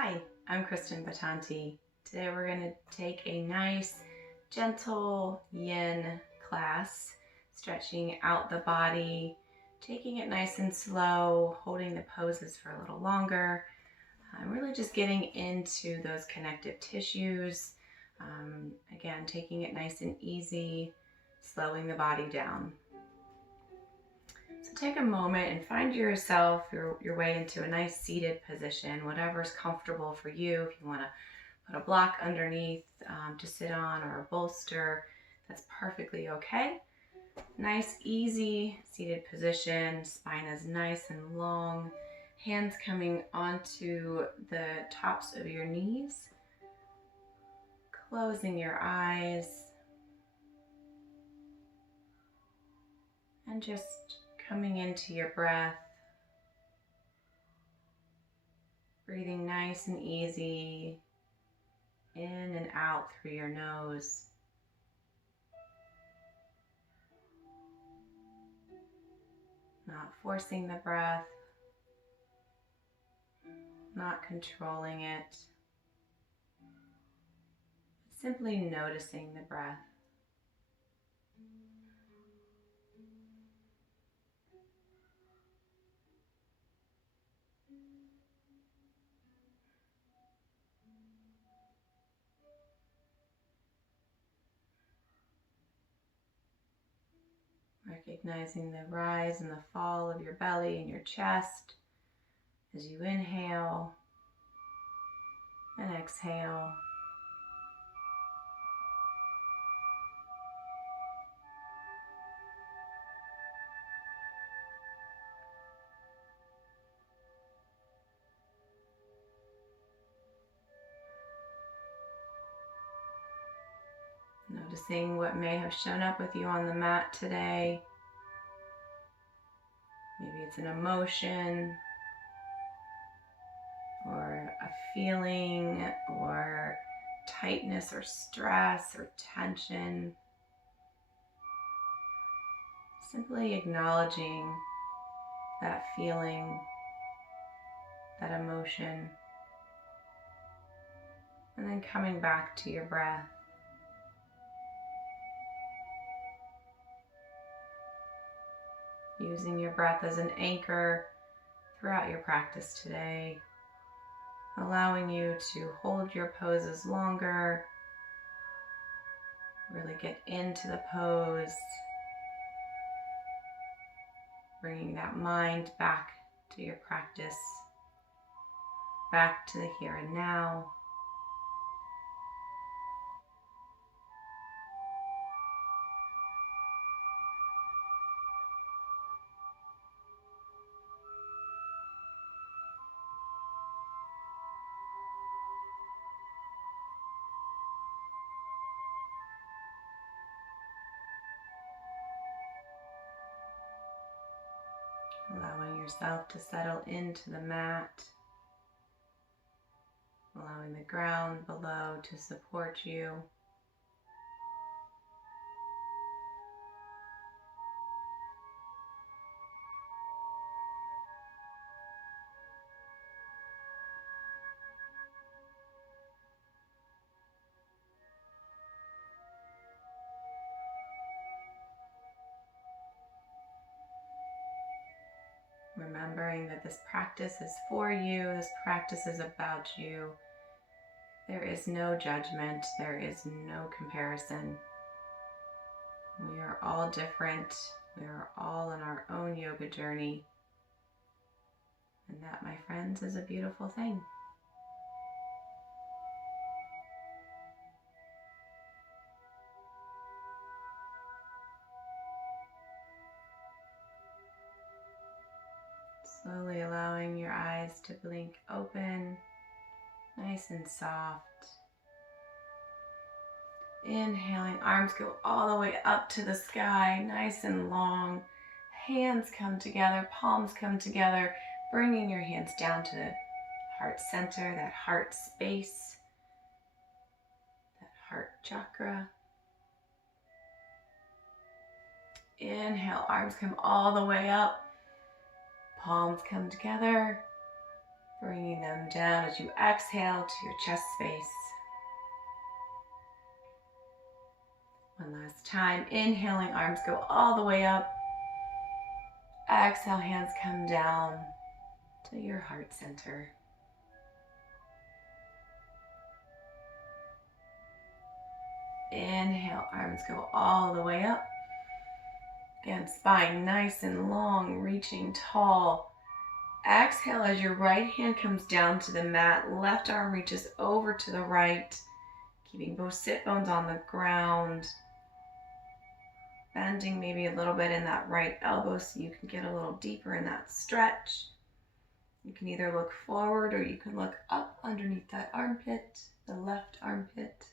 Hi, I'm Kristen Batanti. Today we're going to take a nice, gentle yin class, stretching out the body, taking it nice and slow, holding the poses for a little longer. I'm really just getting into those connective tissues. Again, taking it nice and easy, slowing the body down. So take a moment and find yourself your way into a nice seated position, whatever's comfortable for you. If you want to put a block underneath to sit on or a bolster, that's perfectly okay. Nice, easy seated position. Spine is nice and long. Hands coming onto the tops of your knees. Closing your eyes. And just coming into your breath. Breathing nice and easy in and out through your nose. Not forcing the breath, not controlling it, simply noticing the breath. Recognizing the rise and the fall of your belly and your chest as you inhale and exhale. Noticing what may have shown up with you on the mat today. Maybe it's an emotion or a feeling or tightness or stress or tension. Simply acknowledging that feeling, that emotion, and then coming back to your breath. Using your breath as an anchor throughout your practice today, allowing you to hold your poses longer, really get into the pose, bringing that mind back to your practice, back to the here and now. Allowing yourself to settle into the mat, allowing the ground below to support you. Remembering that this practice is for you, this practice is about you. There is no judgment, there is no comparison. We are all different, we are all on our own yoga journey. And that, my friends, is a beautiful thing. Slowly allowing your eyes to blink open, nice and soft. Inhaling, arms go all the way up to the sky, nice and long. Hands come together, palms come together, bringing your hands down to the heart center, that heart space, that heart chakra. Inhale, arms come all the way up, palms come together. Bringing them down as you exhale to your chest space. One last time. Inhaling, arms go all the way up. Exhale, hands come down to your heart center. Inhale, arms go all the way up. Again, spine nice and long, reaching tall. Exhale as your right hand comes down to the mat. Left arm reaches over to the right, keeping both sit bones on the ground. Bending maybe a little bit in that right elbow so you can get a little deeper in that stretch. You can either look forward or you can look up underneath that armpit, the left armpit.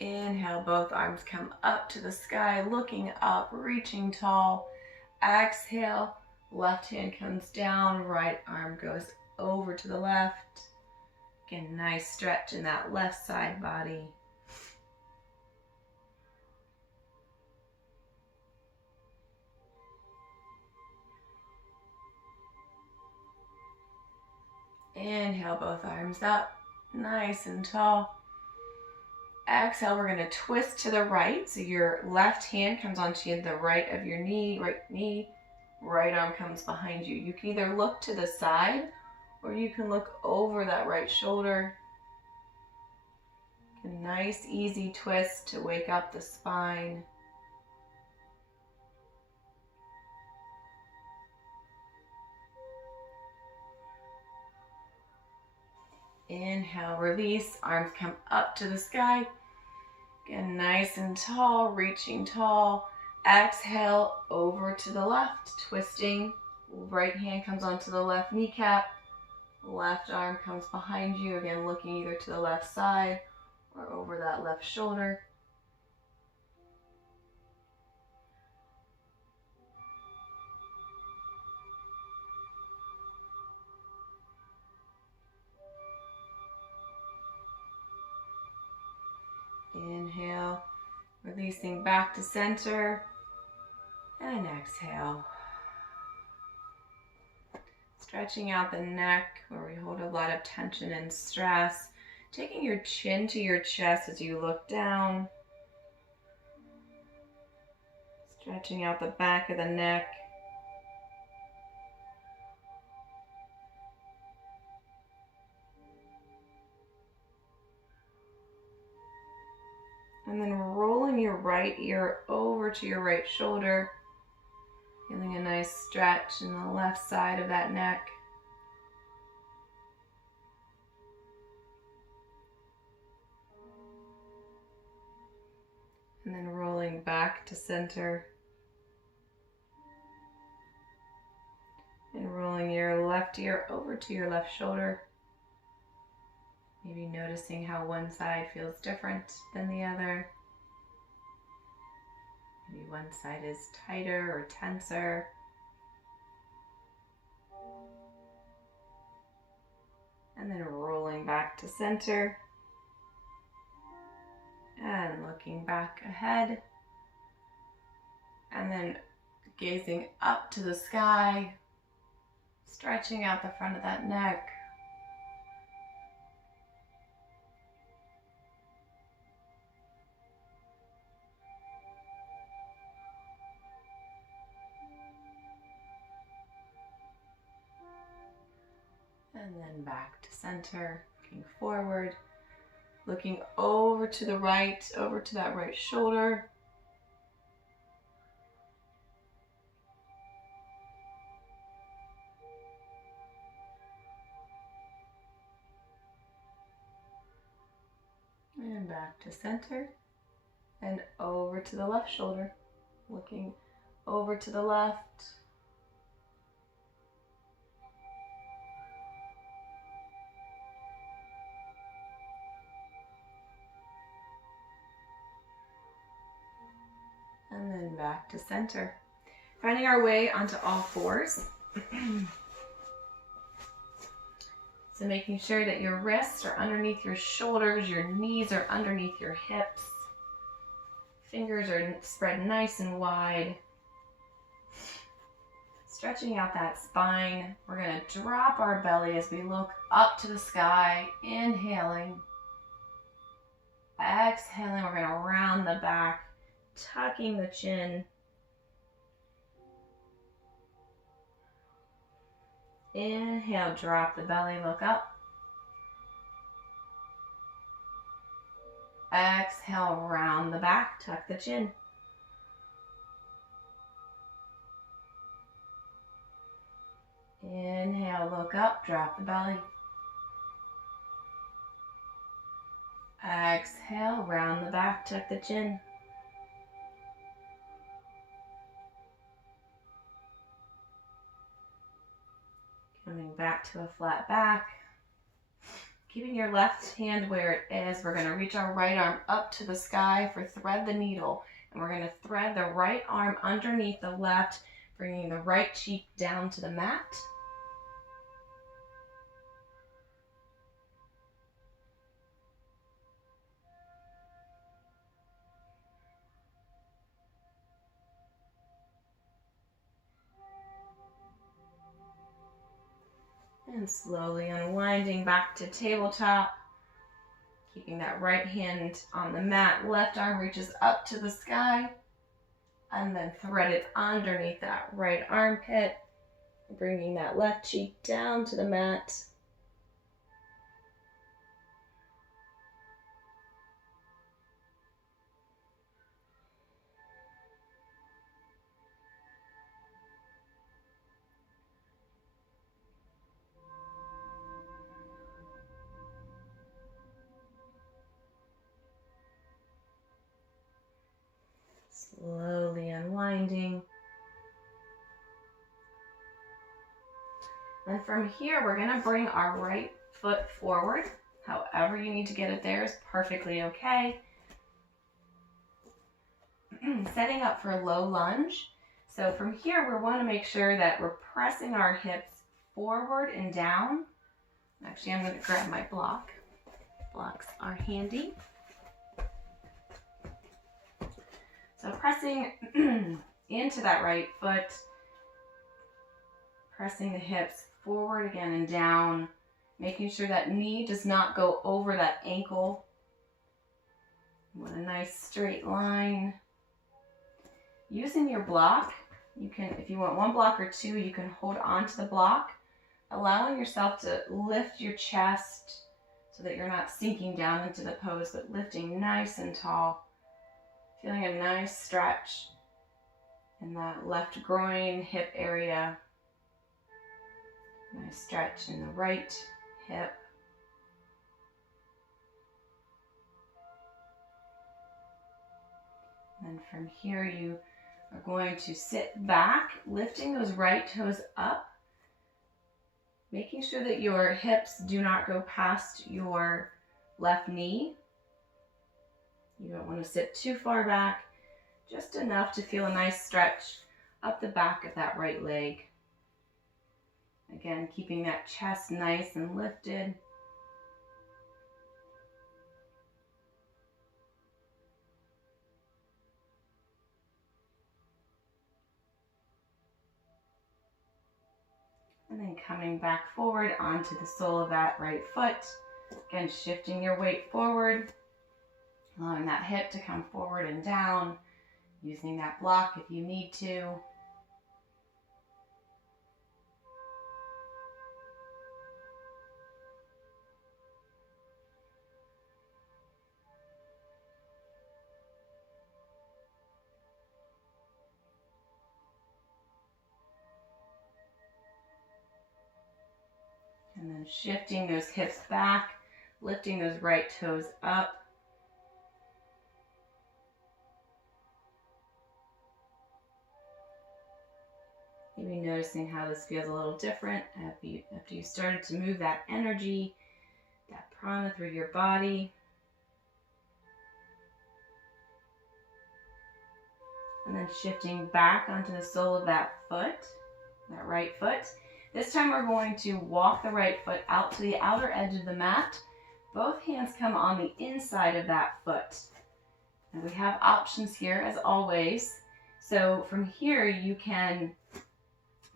Inhale, both arms come up to the sky, looking up, reaching tall. Exhale, left hand comes down, right arm goes over to the left. Again, nice stretch in that left side body. Inhale, both arms up, nice and tall. Exhale, we're going to twist to the right. So your left hand comes onto the right of your knee, right arm comes behind you. You can either look to the side or you can look over that right shoulder. A nice, easy twist to wake up the spine. Inhale, release, arms come up to the sky. Again, nice and tall, reaching tall. Exhale, over to the left, twisting. Right hand comes onto the left kneecap. Left arm comes behind you, again looking either to the left side or over that left shoulder. Inhale, releasing back to center, and exhale. Stretching out the neck where we hold a lot of tension and stress. Taking your chin to your chest as you look down. Stretching out the back of the neck. And then rolling your right ear over to your right shoulder. Feeling a nice stretch in the left side of that neck. And then rolling back to center. And rolling your left ear over to your left shoulder. Maybe noticing how one side feels different than the other. Maybe one side is tighter or tenser. And then rolling back to center. And looking back ahead. And then gazing up to the sky. Stretching out the front of that neck. And then back to center, looking forward, looking over to the right, over to that right shoulder. And back to center, and over to the left shoulder, looking over to the left. And then back to center. Finding our way onto all fours. So making sure that your wrists are underneath your shoulders, your knees are underneath your hips. Fingers are spread nice and wide. Stretching out that spine. We're going to drop our belly as we look up to the sky. Inhaling. Exhaling, we're going to round the back, tucking the chin. Inhale, drop the belly, look up. Exhale, round the back, tuck the chin. Inhale, look up, drop the belly. Exhale, round the back, tuck the chin. Coming back to a flat back. Keeping your left hand where it is, we're going to reach our right arm up to the sky for thread the needle. And we're going to thread the right arm underneath the left, bringing the right cheek down to the mat. And slowly unwinding back to tabletop. Keeping that right hand on the mat, left arm reaches up to the sky. And then thread it underneath that right armpit. Bringing that left cheek down to the mat. Slowly unwinding. And from here, we're going to bring our right foot forward. However you need to get it there is perfectly okay. Setting up for a low lunge. So from here, we want to make sure that we're pressing our hips forward and down. Actually, I'm going to grab my block. Blocks are handy. So pressing into that right foot, pressing the hips forward again and down, making sure that knee does not go over that ankle. You want a nice straight line. Using your block, you can, if you want one block or two, you can hold on to the block, allowing yourself to lift your chest so that you're not sinking down into the pose, but lifting nice and tall. Feeling a nice stretch in that left groin, hip area. Nice stretch in the right hip. And from here you are going to sit back, lifting those right toes up, making sure that your hips do not go past your left knee. You don't want to sit too far back, just enough to feel a nice stretch up the back of that right leg. Again, keeping that chest nice and lifted. And then coming back forward onto the sole of that right foot. Again, shifting your weight forward. Allowing that hip to come forward and down, using that block if you need to. And then shifting those hips back, lifting those right toes up. Maybe noticing how this feels a little different after you started to move that energy, that prana through your body. And then shifting back onto the sole of that foot, that right foot. This time we're going to walk the right foot out to the outer edge of the mat. Both hands come on the inside of that foot. And we have options here as always. So from here you can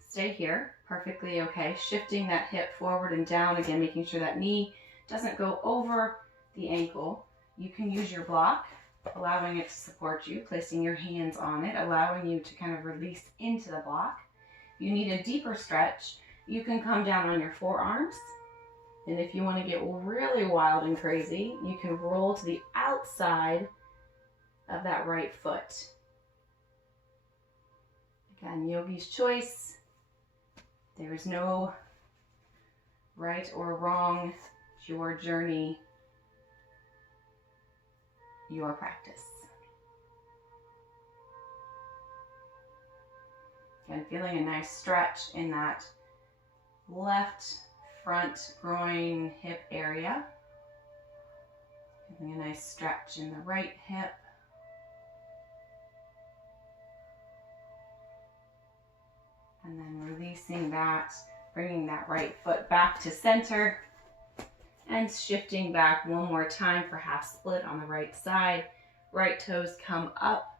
stay here, perfectly okay. Shifting that hip forward and down, again, making sure that knee doesn't go over the ankle. You can use your block, allowing it to support you, placing your hands on it, allowing you to kind of release into the block. If you need a deeper stretch, you can come down on your forearms. And if you want to get really wild and crazy, you can roll to the outside of that right foot. Again, yogi's choice. There is no right or wrong. It's your journey, your practice. Again, feeling a nice stretch in that left front groin hip area. Feeling a nice stretch in the right hip. And then releasing that, bringing that right foot back to center and shifting back one more time for half split on the right side. Right toes come up.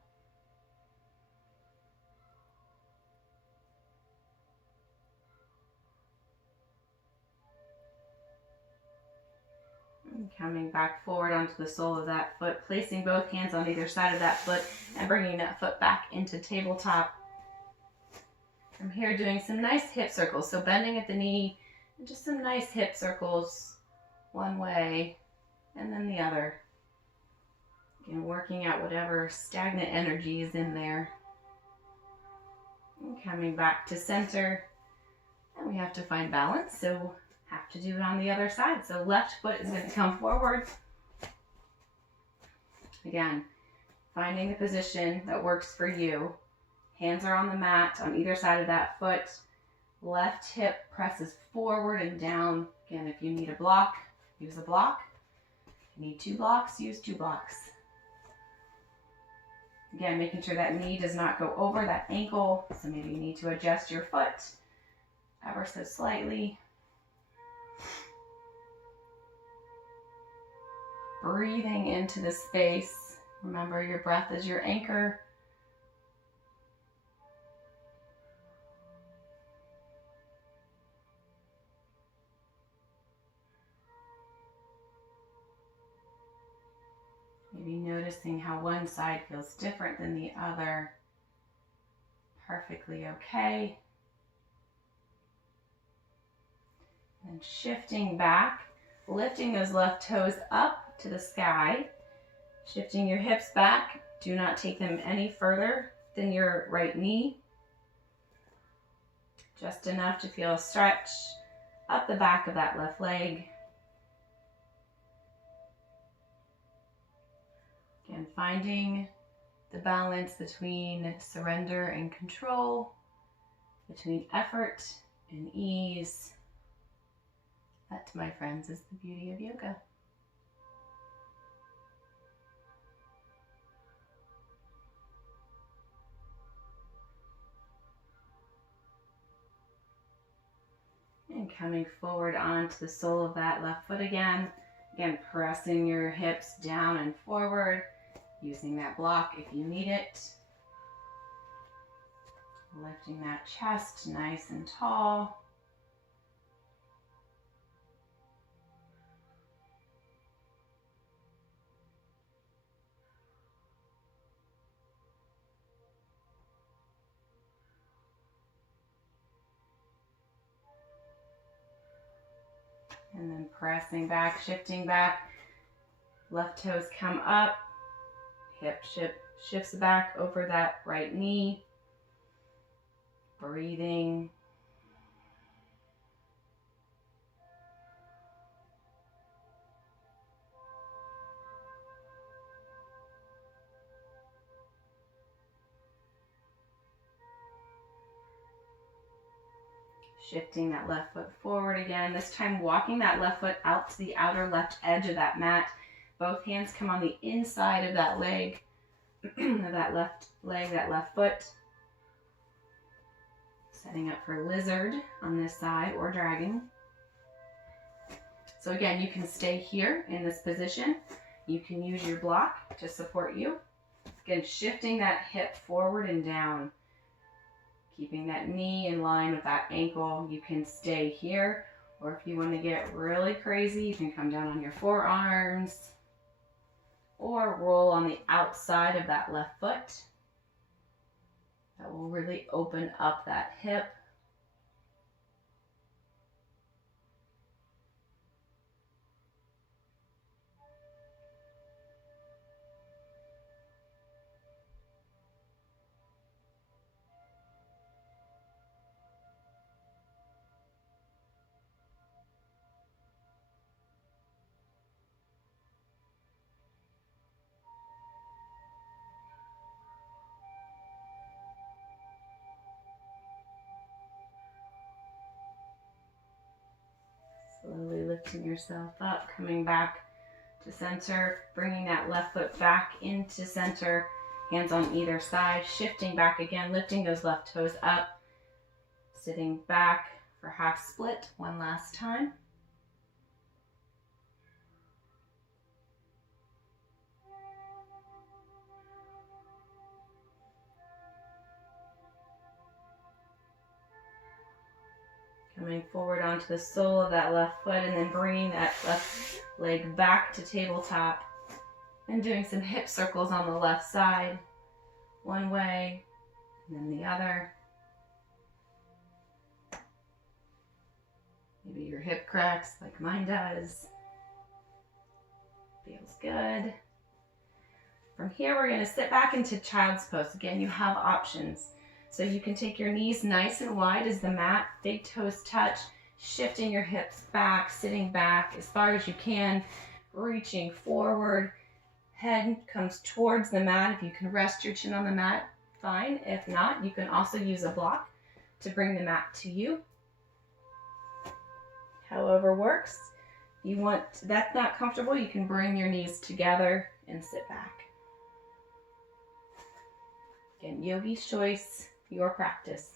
And coming back forward onto the sole of that foot, placing both hands on either side of that foot and bringing that foot back into tabletop. From here, doing some nice hip circles. So bending at the knee, and just some nice hip circles one way and then the other. Again, working out whatever stagnant energy is in there. And coming back to center. And we have to find balance, so have to do it on the other side. So left foot is going to come forward. Again, finding the position that works for you. Hands are on the mat on either side of that foot. Left hip presses forward and down. Again, if you need a block, use a block. If you need 2 blocks, use 2 blocks. Again, making sure that knee does not go over that ankle. So maybe you need to adjust your foot ever so slightly. Breathing into the space. Remember, your breath is your anchor. Maybe noticing how one side feels different than the other. Perfectly okay. And shifting back, lifting those left toes up to the sky. Shifting your hips back. Do not take them any further than your right knee. Just enough to feel a stretch up the back of that left leg. Again, finding the balance between surrender and control, between effort and ease. That, my friends, is the beauty of yoga. And coming forward onto the sole of that left foot again. Again, pressing your hips down and forward. Using that block if you need it. Lifting that chest nice and tall. And then pressing back, shifting back. Left toes come up. Hip shifts back over that right knee. Breathing. Shifting that left foot forward again. This time walking that left foot out to the outer left edge of that mat. Both hands come on the inside of that leg, that left leg, that left foot. Setting up for lizard on this side or dragon. So again, you can stay here in this position. You can use your block to support you. Again, shifting that hip forward and down. Keeping that knee in line with that ankle. You can stay here, or if you want to get really crazy, you can come down on your forearms or roll on the outside of that left foot. That will really open up that hip. Slowly lifting yourself up, coming back to center, bringing that left foot back into center, hands on either side, shifting back again, lifting those left toes up, sitting back for half split one last time. Coming forward onto the sole of that left foot and then bringing that left leg back to tabletop and doing some hip circles on the left side, one way and then the other. Maybe your hip cracks like mine does. Feels good. From here, we're going to sit back into child's pose. Again, you have options. So you can take your knees nice and wide as the mat, big toes touch, shifting your hips back, sitting back as far as you can, reaching forward. Head comes towards the mat. If you can rest your chin on the mat, fine. If not, you can also use a block to bring the mat to you. However works. If you want, that's not comfortable, you can bring your knees together and sit back. Again, yogi's choice, your practice.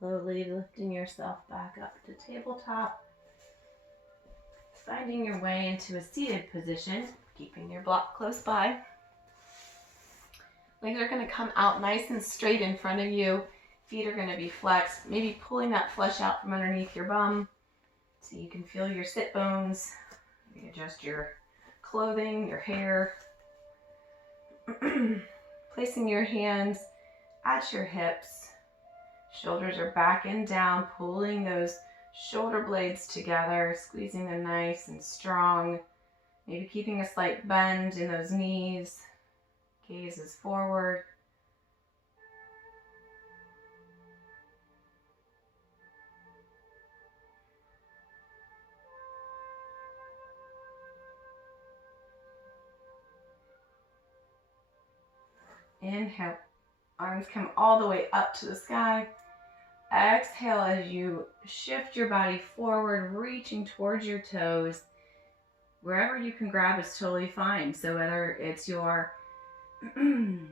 Slowly lifting yourself back up to tabletop. Finding your way into a seated position, keeping your block close by. Legs are going to come out nice and straight in front of you. Feet are going to be flexed, maybe pulling that flesh out from underneath your bum so you can feel your sit bones. Maybe adjust your clothing, your hair. Placing your hands at your hips. Shoulders are back and down, pulling those shoulder blades together, squeezing them nice and strong. Maybe keeping a slight bend in those knees. Gaze is forward. Inhale, arms come all the way up to the sky. Exhale as you shift your body forward, reaching towards your toes. Wherever you can grab is totally fine. So whether it's your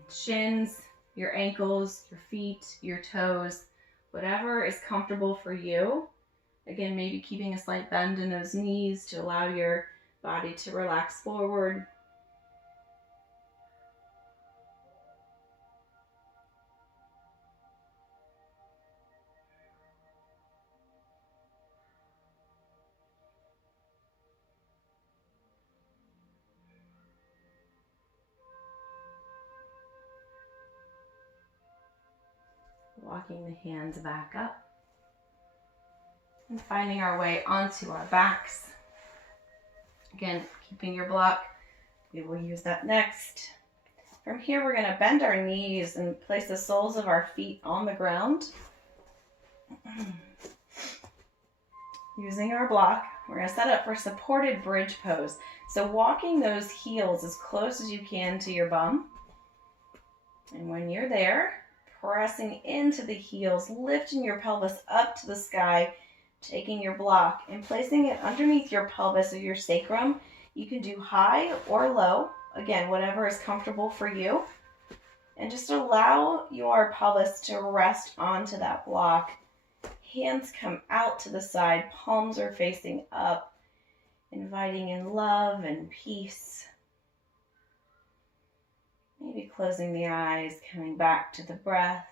shins, your ankles, your feet, your toes, whatever is comfortable for you. Again, maybe keeping a slight bend in those knees to allow your body to relax forward. Walking the hands back up and finding our way onto our backs. Again, keeping your block. We will use that next. From here, we're going to bend our knees and place the soles of our feet on the ground. Using our block, we're going to set up for supported bridge pose. So walking those heels as close as you can to your bum. And when you're there, pressing into the heels, lifting your pelvis up to the sky, taking your block and placing it underneath your pelvis or your sacrum. You can do high or low, again, whatever is comfortable for you. And just allow your pelvis to rest onto that block. Hands come out to the side, palms are facing up, inviting in love and peace. Maybe closing the eyes, coming back to the breath.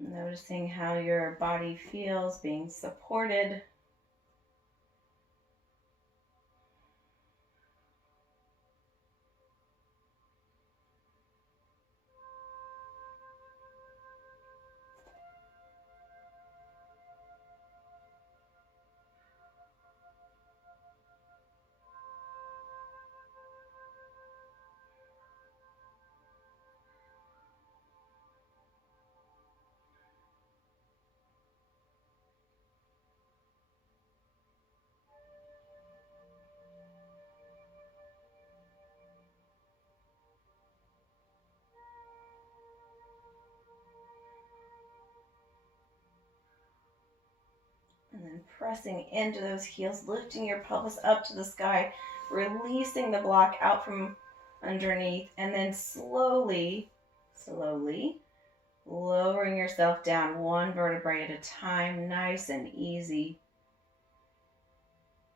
Noticing how your body feels being supported. And then pressing into those heels, lifting your pelvis up to the sky, releasing the block out from underneath, and then slowly lowering yourself down one vertebrae at a time, nice and easy.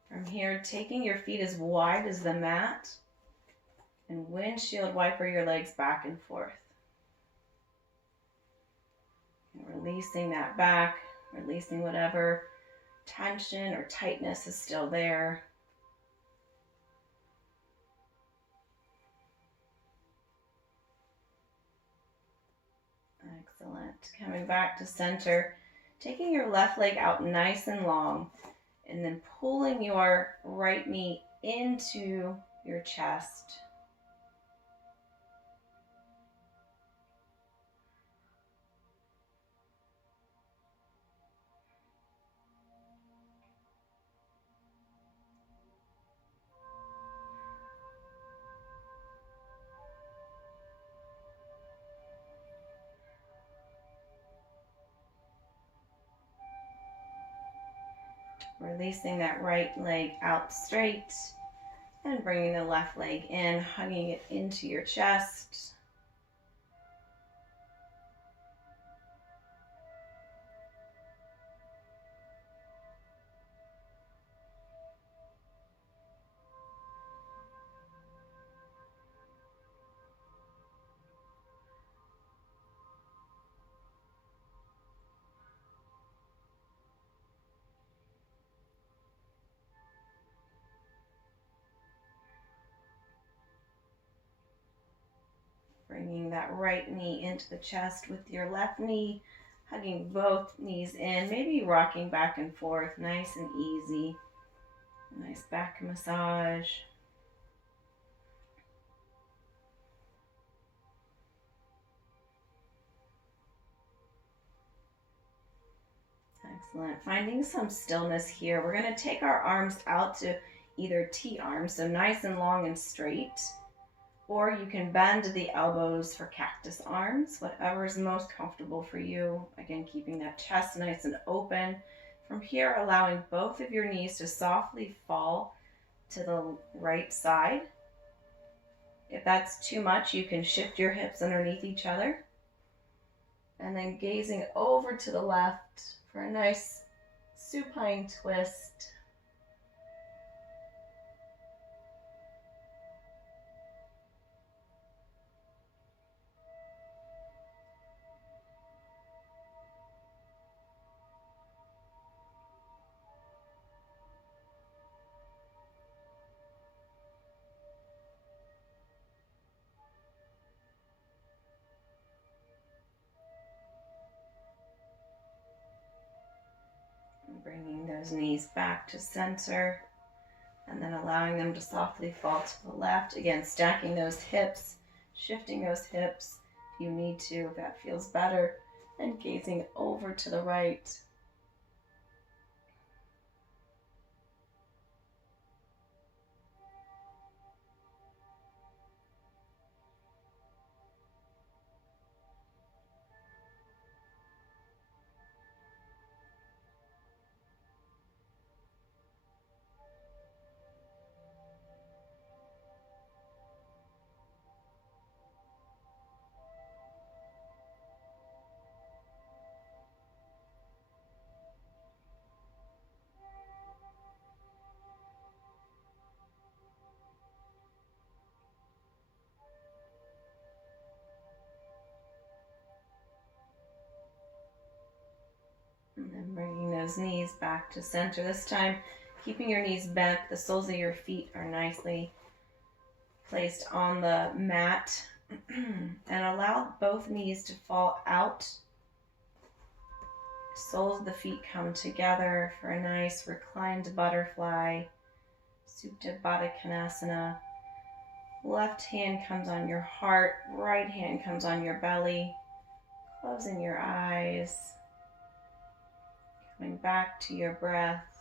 From here, taking your feet as wide as the mat and windshield wiper your legs back and forth. And releasing that back, releasing whatever tension or tightness is still there. Excellent. Coming back to center, taking your left leg out nice and long, and then pulling your right knee into your chest. Releasing that right leg out straight and bringing the left leg in, hugging it into your chest. Bringing that right knee into the chest with your left knee, hugging both knees in, maybe rocking back and forth, nice and easy. Nice back massage. Excellent. Finding some stillness here. We're going to take our arms out to either T-arms, so nice and long and straight, or you can bend the elbows for cactus arms, whatever is most comfortable for you. Again, keeping that chest nice and open. From here, allowing both of your knees to softly fall to the right side. If that's too much, you can shift your hips underneath each other. And then gazing over to the left for a nice supine twist. Bringing those knees back to center and then allowing them to softly fall to the left. Again, stacking those hips, shifting those hips, if you need to, if that feels better. And gazing over to the right. And then bringing those knees back to center. This time, keeping your knees bent, the soles of your feet are nicely placed on the mat. And allow both knees to fall out. Soles of the feet come together for a nice reclined butterfly, Supta Baddha Konasana. Left hand comes on your heart, right hand comes on your belly. Closing your eyes. Coming back to your breath.